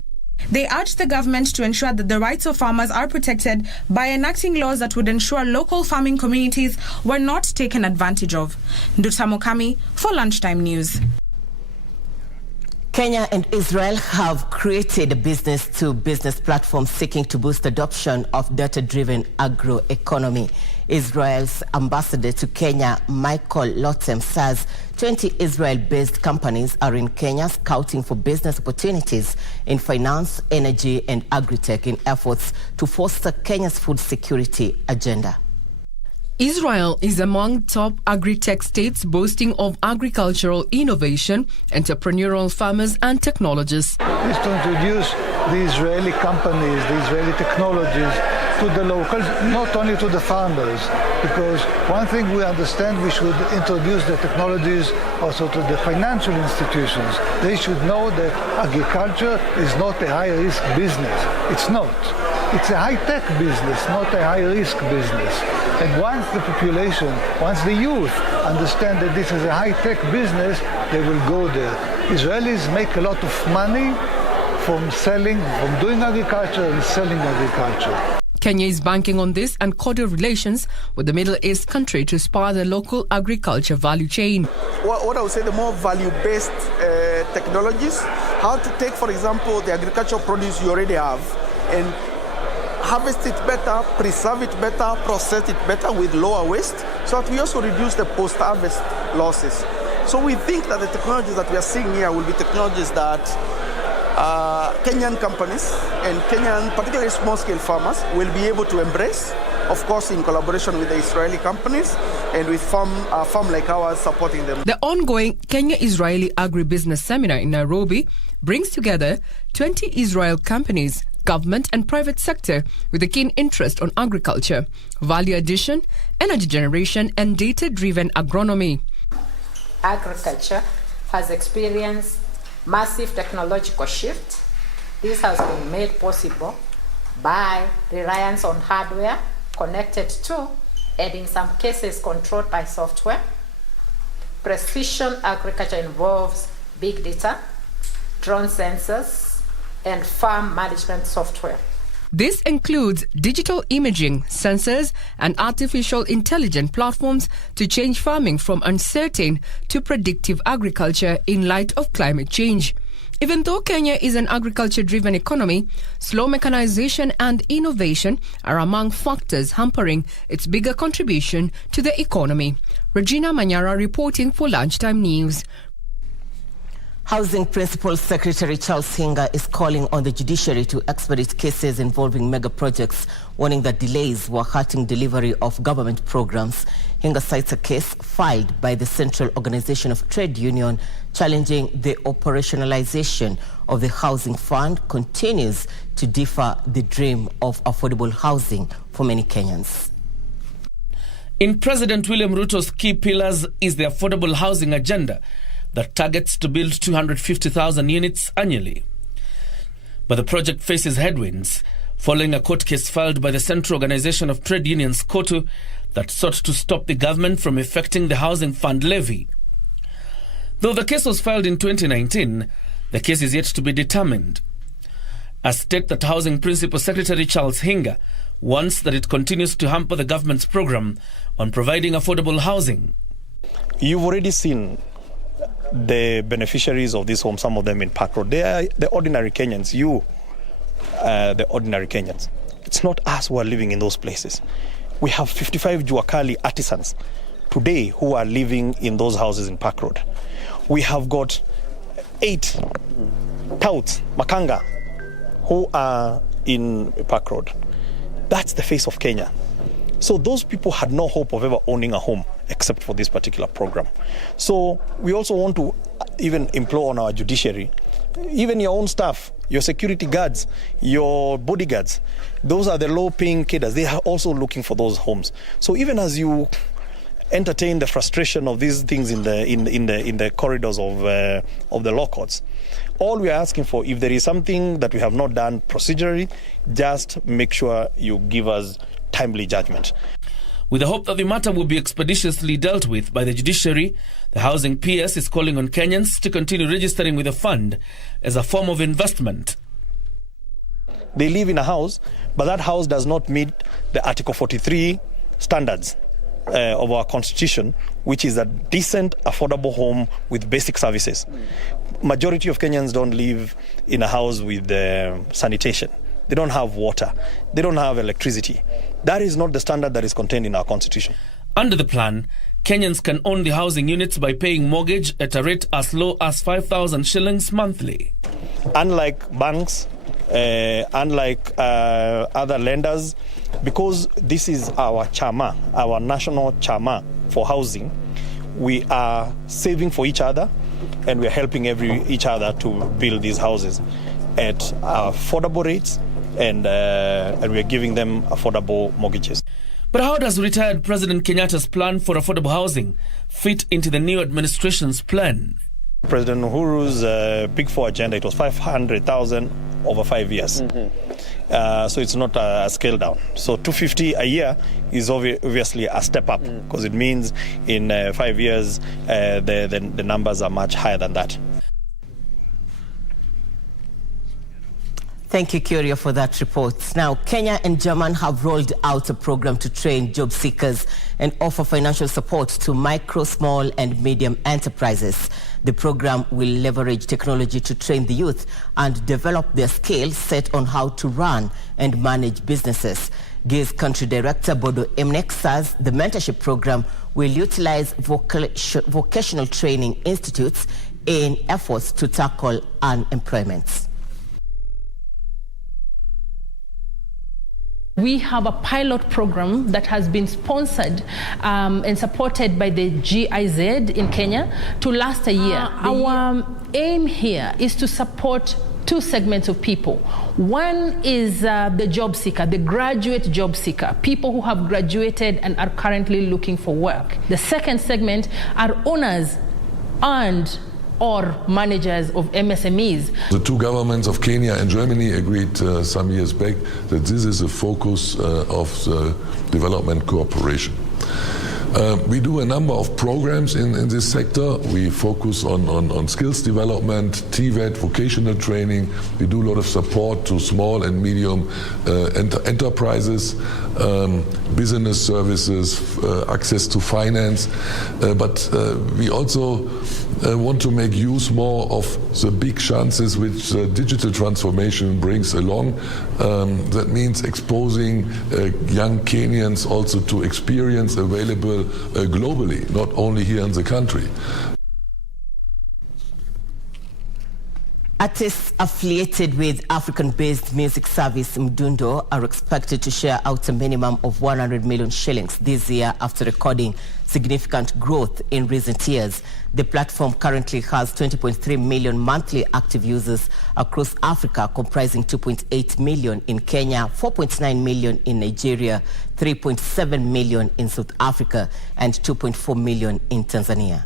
They urged the government to ensure that the rights of farmers are protected by enacting laws that would ensure local farming communities were not taken advantage of. Nduta Mokami for Lunchtime News. Kenya and Israel have created a business-to-business platform seeking to boost adoption of data-driven agroeconomy. Israel's ambassador to Kenya, Michael Lotem, says 20 Israel-based companies are in Kenya scouting for business opportunities in finance, energy, and agri-tech in efforts to foster Kenya's food security agenda. Israel is among top agri-tech states boasting of agricultural innovation, entrepreneurial farmers and technologists. Is to introduce the Israeli companies, the Israeli technologies to the locals, not only to the farmers, because one thing we understand, we should introduce the technologies also to the financial institutions. They should know that agriculture is not a high-risk business. It's not. It's a high-tech business, not a high-risk business. And once the population, once the youth understand that this is a high-tech business, they will go there. Israelis make a lot of money from doing agriculture and selling agriculture. Kenya is banking on this and cordial relations with the Middle East country to spur the local agriculture value chain. What I would say, the more value-based technologies, how to take, for example, the agricultural produce you already have and harvest it better, preserve it better, process it better with lower waste, so that we also reduce the post-harvest losses. So we think that the technologies that we are seeing here will be technologies that Kenyan companies and Kenyan, particularly small-scale farmers, will be able to embrace, of course in collaboration with the Israeli companies and with farm like ours supporting them. The ongoing Kenya-Israeli Agribusiness Seminar in Nairobi brings together 20 Israel companies, government and private sector with a keen interest on agriculture, value addition, energy generation and data-driven agronomy. Agriculture has experienced massive technological shift. This has been made possible by reliance on hardware connected to, and in some cases controlled by software. Precision agriculture involves big data, drone sensors, and farm management software. This includes digital imaging, sensors, and artificial intelligence platforms to change farming from uncertain to predictive agriculture in light of climate change. Even though Kenya is an agriculture-driven economy, slow mechanization and innovation are among factors hampering its bigger contribution to the economy. Regina Manyara reporting for Lunchtime News. Housing Principal Secretary Charles Hinga is calling on the judiciary to expedite cases involving mega projects, warning that delays were hurting delivery of government programs. Hinga cites a case filed by the Central Organization of Trade Union challenging the operationalization of the housing fund continues to defer the dream of affordable housing for many Kenyans. In President William Ruto's key pillars is the affordable housing agenda that targets to build 250,000 units annually. But the project faces headwinds following a court case filed by the Central Organization of Trade Unions, COTU, that sought to stop the government from effecting the housing fund levy. Though the case was filed in 2019, the case is yet to be determined. A state that Housing Principal Secretary Charles Hinga wants that it continues to hamper the government's program on providing affordable housing. You've already seen the beneficiaries of this home, some of them in Park Road. They are the ordinary Kenyans, the ordinary Kenyans. It's not us who are living in those places. We have 55 Juakali artisans today who are living in those houses in Park Road. We have got 8 touts, Makanga, who are in Park Road. That's the face of Kenya. So those people had no hope of ever owning a home except for this particular program. So we also want to even implore on our judiciary Even your own staff, your security guards, your bodyguards, those are the low-paying cadres. They are also looking for those homes. So even as you entertain the frustration of these things in the corridors of the law courts, all we are asking for, if there is something that we have not done procedurally, just make sure you give us timely judgment. With the hope that the matter will be expeditiously dealt with by the judiciary, the Housing PS is calling on Kenyans to continue registering with the fund as a form of investment. They live in a house, but that house does not meet the Article 43 standards of our constitution, which is a decent, affordable home with basic services. Majority of Kenyans don't live in a house with sanitation. They don't have water. They don't have electricity. That is not the standard that is contained in our constitution. Under the plan, Kenyans can own the housing units by paying mortgage at a rate as low as 5,000 shillings monthly. Unlike banks, unlike other lenders, because this is our chama, our national chama for housing, we are saving for each other and we are helping each other to build these houses at affordable rates, and we are giving them affordable mortgages. But how does retired President Kenyatta's plan for affordable housing fit into the new administration's plan? President Uhuru's Big Four agenda, it was 500,000 over 5 years. So it's not a scale down. So 250 a year is obviously a step up, because it means in 5 years the numbers are much higher than that. Thank you, Curio, for that report. Now, Kenya and Germany have rolled out a program to train job seekers and offer financial support to micro, small and medium enterprises. The program will leverage technology to train the youth and develop their skills set on how to run and manage businesses. GIZ Country Director Bodo Emnek says the mentorship program will utilize vocational training institutes in efforts to tackle unemployment. We have a pilot program that has been sponsored and supported by the GIZ in Kenya to last a year. Our aim here is to support two segments of people. One is the job seeker, the graduate job seeker, people who have graduated and are currently looking for work. The second segment are owners and or managers of MSMEs. The two governments of Kenya and Germany agreed some years back that this is a focus of the development cooperation. We do a number of programs in this sector. We focus on skills development, TVET, vocational training. We do a lot of support to small and medium enterprises, business services, access to finance. But we also want to make use more of the big chances which digital transformation brings along. That means exposing young Kenyans also to experience available globally, not only here in the country. Artists affiliated with African-based music service Mdundo are expected to share out a minimum of 100 million shillings this year after recording significant growth in recent years. The platform currently has 20.3 million monthly active users across Africa, comprising 2.8 million in Kenya, 4.9 million in Nigeria, 3.7 million in South Africa, and 2.4 million in Tanzania.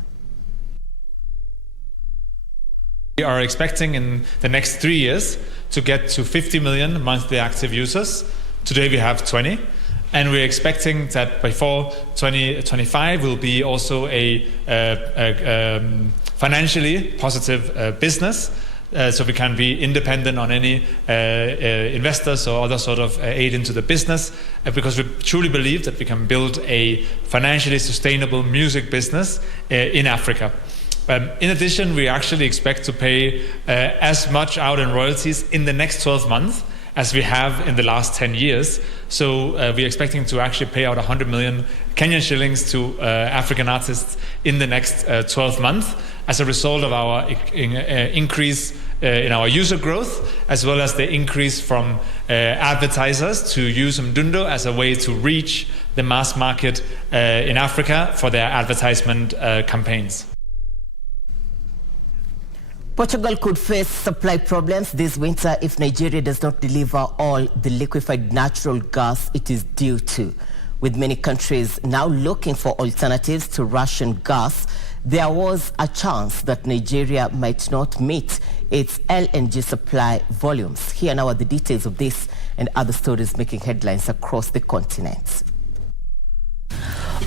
We are expecting in the next 3 years to get to 50 million monthly active users. Today we have 20. And we're expecting that before 2025 will be also a financially positive business, so we can be independent on any investors or other sort of aid into the business, because we truly believe that we can build a financially sustainable music business in Africa. In addition, we actually expect to pay as much out in royalties in the next 12 months as we have in the last 10 years. So we're expecting to actually pay out 100 million Kenyan shillings to African artists in the next 12 months as a result of our increase in our user growth, as well as the increase from advertisers to use Mdundo as a way to reach the mass market in Africa for their advertisement campaigns. Portugal could face supply problems this winter if Nigeria does not deliver all the liquefied natural gas it is due to. With many countries now looking for alternatives to Russian gas, there was a chance that Nigeria might not meet its LNG supply volumes. Here now are the details of this and other stories making headlines across the continent.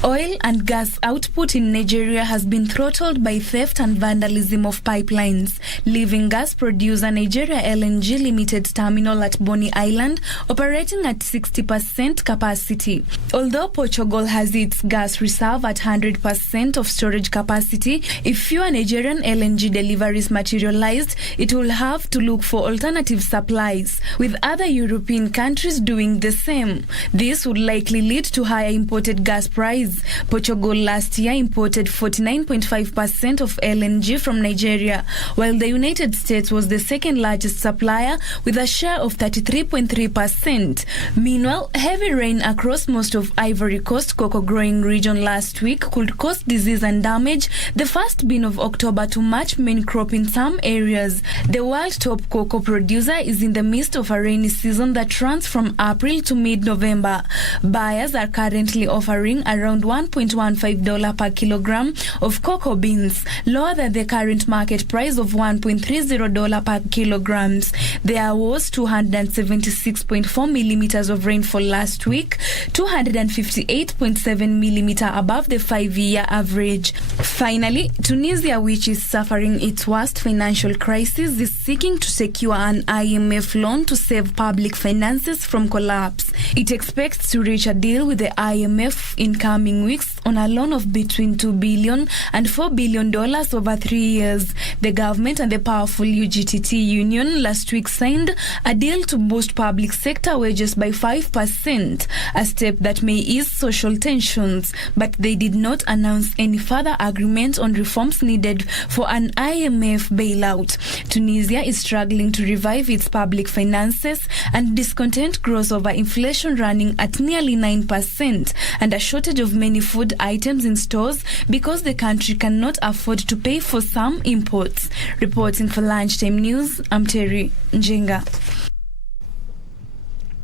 Oil and gas output in Nigeria has been throttled by theft and vandalism of pipelines, leaving gas producer Nigeria LNG Limited terminal at Bonny Island operating at 60% capacity. Although Portugal has its gas reserve at 100% of storage capacity, if fewer Nigerian LNG deliveries materialized, it will have to look for alternative supplies, with other European countries doing the same. This would likely lead to higher imported gas price. Portugal last year imported 49.5% of LNG from Nigeria, while the United States was the second largest supplier with a share of 33.3%. Meanwhile, heavy rain across most of Ivory Coast cocoa growing region last week could cause disease and damage the first bin of October to match main crop in some areas. The world top cocoa producer is in the midst of a rainy season that runs from April to mid-November. Buyers are currently offering around $1.15 per kilogram of cocoa beans, lower than the current market price of $1.30 per kilograms. There was 276.4 millimeters of rainfall last week, 258.7 millimeter above the 5-year average. Finally, Tunisia, which is suffering its worst financial crisis, is seeking to secure an IMF loan to save public finances from collapse. It expects to reach a deal with the IMF in coming weeks on a loan of between $2 billion and $4 billion over 3 years. The government and the powerful UGTT union last week signed a deal to boost public sector wages by 5%, a step that may ease social tensions, but they did not announce any further agreement on reforms needed for an IMF bailout. Tunisia is struggling to revive its public finances, and discontent grows over inflation running at nearly 9% and a shortage of many food items in stores because the country cannot afford to pay for some imports. Reporting for Lunchtime News, I'm Terry Njenga.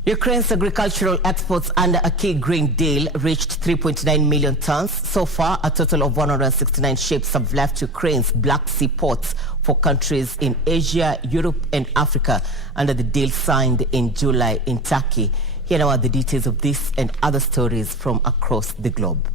Ukraine's agricultural exports under a key grain deal reached 3.9 million tons. So far, a total of 169 ships have left Ukraine's Black Sea ports for countries in Asia, Europe, and Africa under the deal signed in July in Turkey. Here now are the details of this and other stories from across the globe.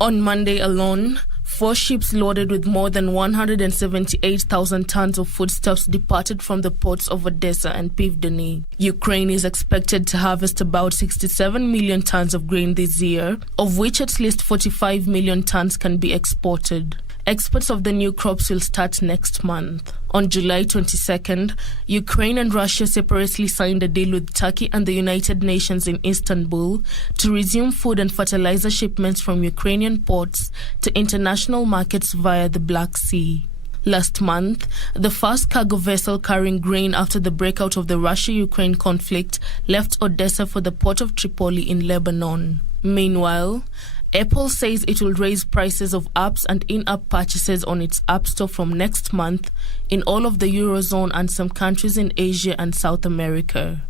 On Monday alone, 4 ships loaded with more than 178,000 tons of foodstuffs departed from the ports of Odessa and Pivdeny. Ukraine is expected to harvest about 67 million tons of grain this year, of which at least 45 million tons can be exported. Exports of the new crops will start next month. On July 22nd, Ukraine and Russia separately signed a deal with Turkey and the United Nations in Istanbul to resume food and fertilizer shipments from Ukrainian ports to international markets via the Black Sea. Last month, the first cargo vessel carrying grain after the breakout of the Russia-Ukraine conflict left Odessa for the port of Tripoli in Lebanon. Meanwhile, Apple says it will raise prices of apps and in-app purchases on its App Store from next month in all of the Eurozone and some countries in Asia and South America.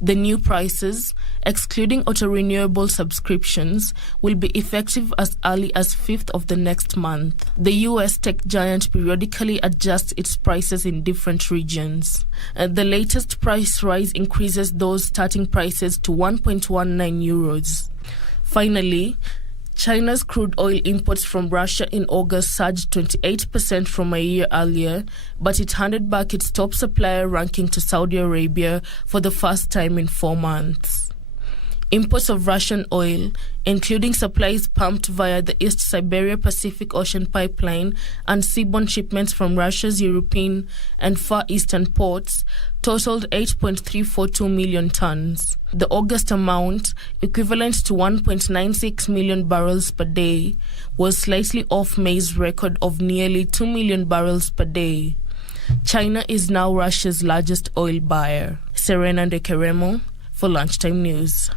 The new prices, excluding auto-renewable subscriptions, will be effective as early as 5th of the next month. The US tech giant periodically adjusts its prices in different regions. The latest price rise increases those starting prices to 1.19 euros. Finally, China's crude oil imports from Russia in August surged 28% from a year earlier, but it handed back its top supplier ranking to Saudi Arabia for the first time in 4 months. Imports of Russian oil, including supplies pumped via the East Siberia Pacific Ocean pipeline and seaborne shipments from Russia's European and Far Eastern ports, totaled 8.342 million tons. The August amount, equivalent to 1.96 million barrels per day, was slightly off May's record of nearly 2 million barrels per day. China is now Russia's largest oil buyer. Serena De Keremo for Lunchtime News.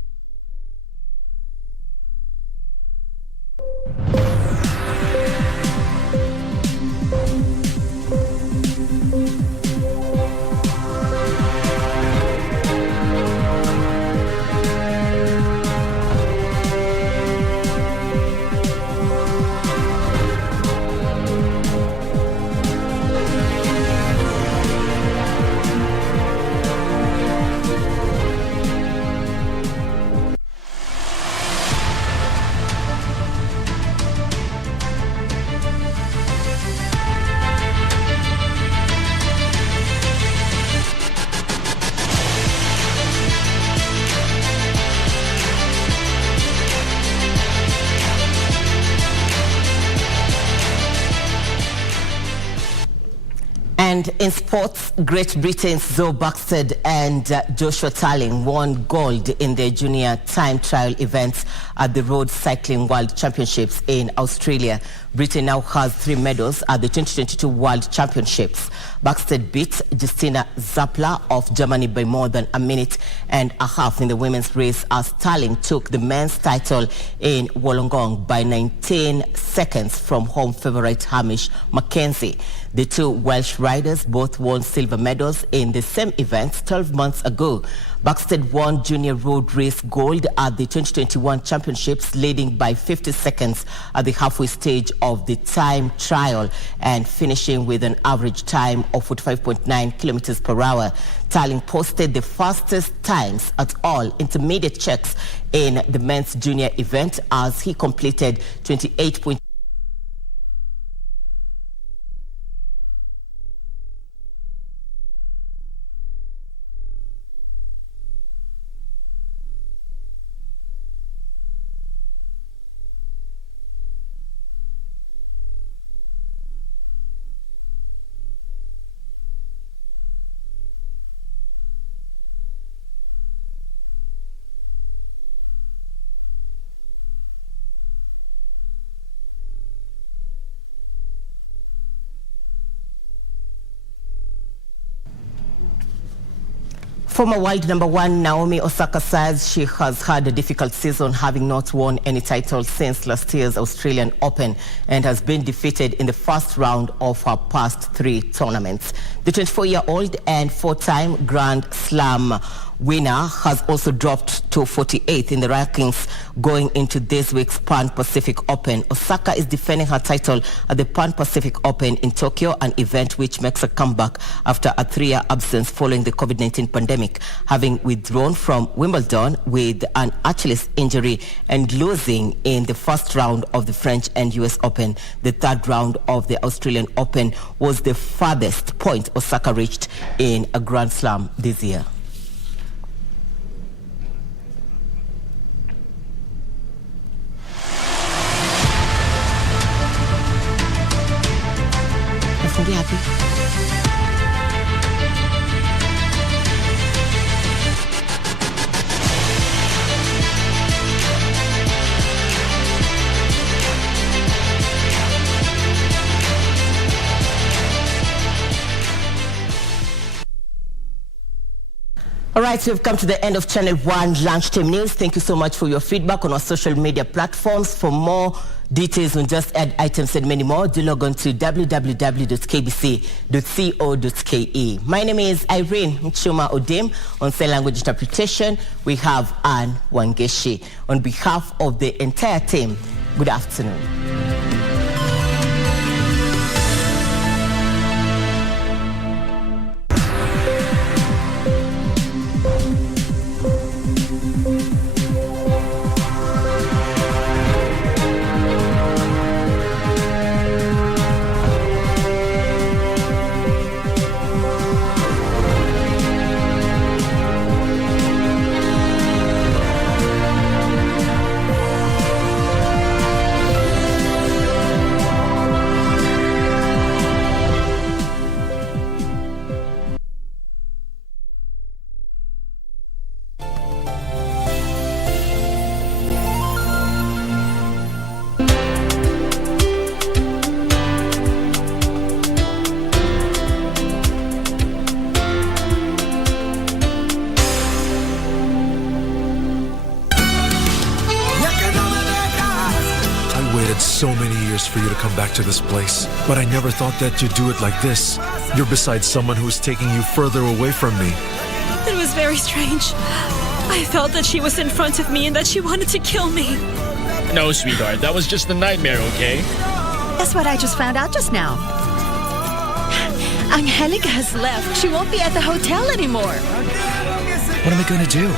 And in sports, Great Britain's Zoe Buxted and Joshua Tarling won gold in their junior time trial events at the Road Cycling World Championships in Australia. Britain now has 3 medals at the 2022 World Championships. Buxted beat Justina Zappler of Germany by more than a minute and a half in the women's race, as Tarling took the men's title in Wollongong by 19 seconds from home favourite Hamish Mackenzie. The 2 Welsh riders both won silver medals in the same events 12 months ago. Buxted won junior road race gold at the 2021 championships, leading by 50 seconds at the halfway stage of the time trial and finishing with an average time of 45.9 kilometers per hour. Tarling posted the fastest times at all intermediate checks in the men's junior event, as he completed 28. Former world number 1 Naomi Osaka says she has had a difficult season, having not won any title since last year's Australian Open, and has been defeated in the first round of her past 3 tournaments. The 24-year-old and 4-time Grand Slam winner has also dropped to 48th in the rankings going into this week's Pan Pacific Open. Osaka is defending her title at the Pan Pacific Open in Tokyo, an event which makes a comeback after a 3-year absence following the COVID-19 pandemic, having withdrawn from Wimbledon with an Achilles injury and losing in the first round of the French and US Open. The third round of the Australian Open was the farthest point Osaka reached in a Grand Slam this year. Be happy. All right, so we've come to the end of Channel 1 Lunchtime News. Thank you so much for your feedback on our social media platforms. For more details on Just Add items and many more, do log on to www.kbc.co.ke. My name is Irene Muchuma Odim. On Sign Language Interpretation, we have Anne Wangeshi. On behalf of the entire team, good afternoon. So many years for you to come back to this place, but I never thought that you'd do it like this. You're beside someone who's taking you further away from me. It was very strange. I felt that she was in front of me and that she wanted to kill me. No, sweetheart, that was just a nightmare, okay? That's what I just found out just now. Angelica has left. She won't be at the hotel anymore. What am I gonna do?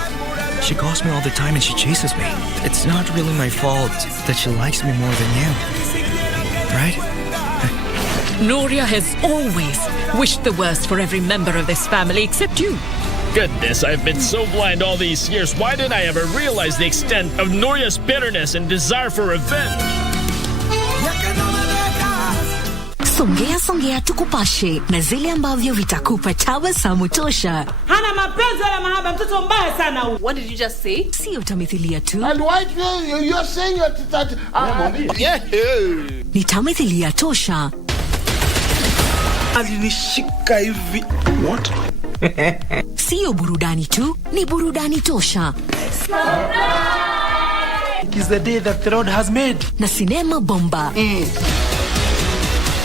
She calls me all the time and she chases me. It's not really my fault that she likes me more than you. Right? Nuria has always wished the worst for every member of this family except you. Goodness, I've been so blind all these years. Why didn't I ever realize the extent of Nuria's bitterness and desire for revenge? Songea tukupashe na zile ambavyo vitakupa tabasamu tosha. Hana mapenzi wala mahaba, mtoto mbaya sana huyu. What did you just say? Sio tamthilia tu. And why you're saying that Ni tamthilia tosha. Alinishika hivi. What? Sio burudani tu, ni burudani tosha. It is the day that the Lord has made. Na sinema bomba.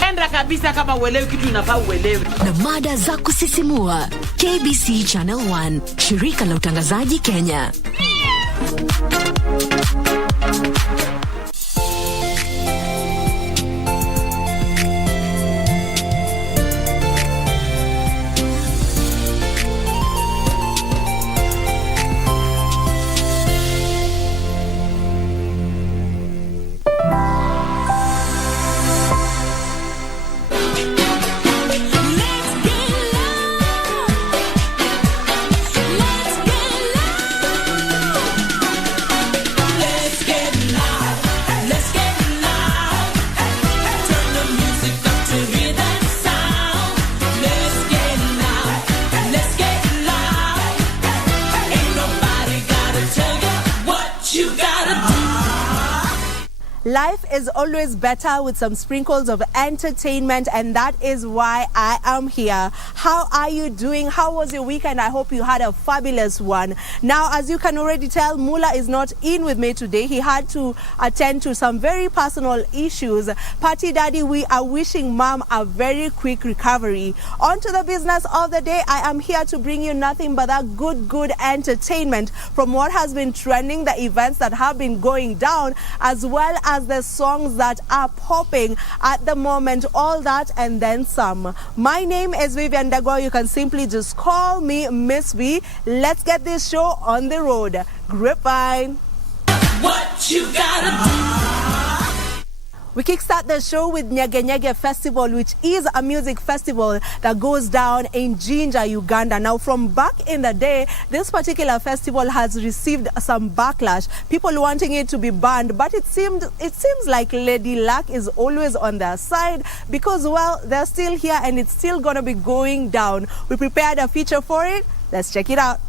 Enda kabisa kama uelewi kitu inafaa uelewe. Na mada za kusisimua. KBC Channel 1, shirika la utangazaji Kenya. Life is always better with some sprinkles of entertainment, and that is why I am here. How are you doing? How was your weekend? I hope you had a fabulous one. Now, as you can already tell, Mula is not in with me today. He had to attend to some very personal issues. Party Daddy, we are wishing Mom a very quick recovery. On to the business of the day. I am here to bring you nothing but that good entertainment from what has been trending, the events that have been going down, as well as the songs that are popping at the moment, all that and then some. My name is Vivian Dagwa. You can simply just call me Miss V. Let's get this show on the road. Grapevine. What you gotta do. We kickstart the show with Nyege Nyege Festival, which is a music festival that goes down in Jinja, Uganda. Now, from back in the day, this particular festival has received some backlash, people wanting it to be banned, but it seems like Lady Luck is always on their side because, well, they're still here and it's still going to be going down. We prepared a feature for it. Let's check it out.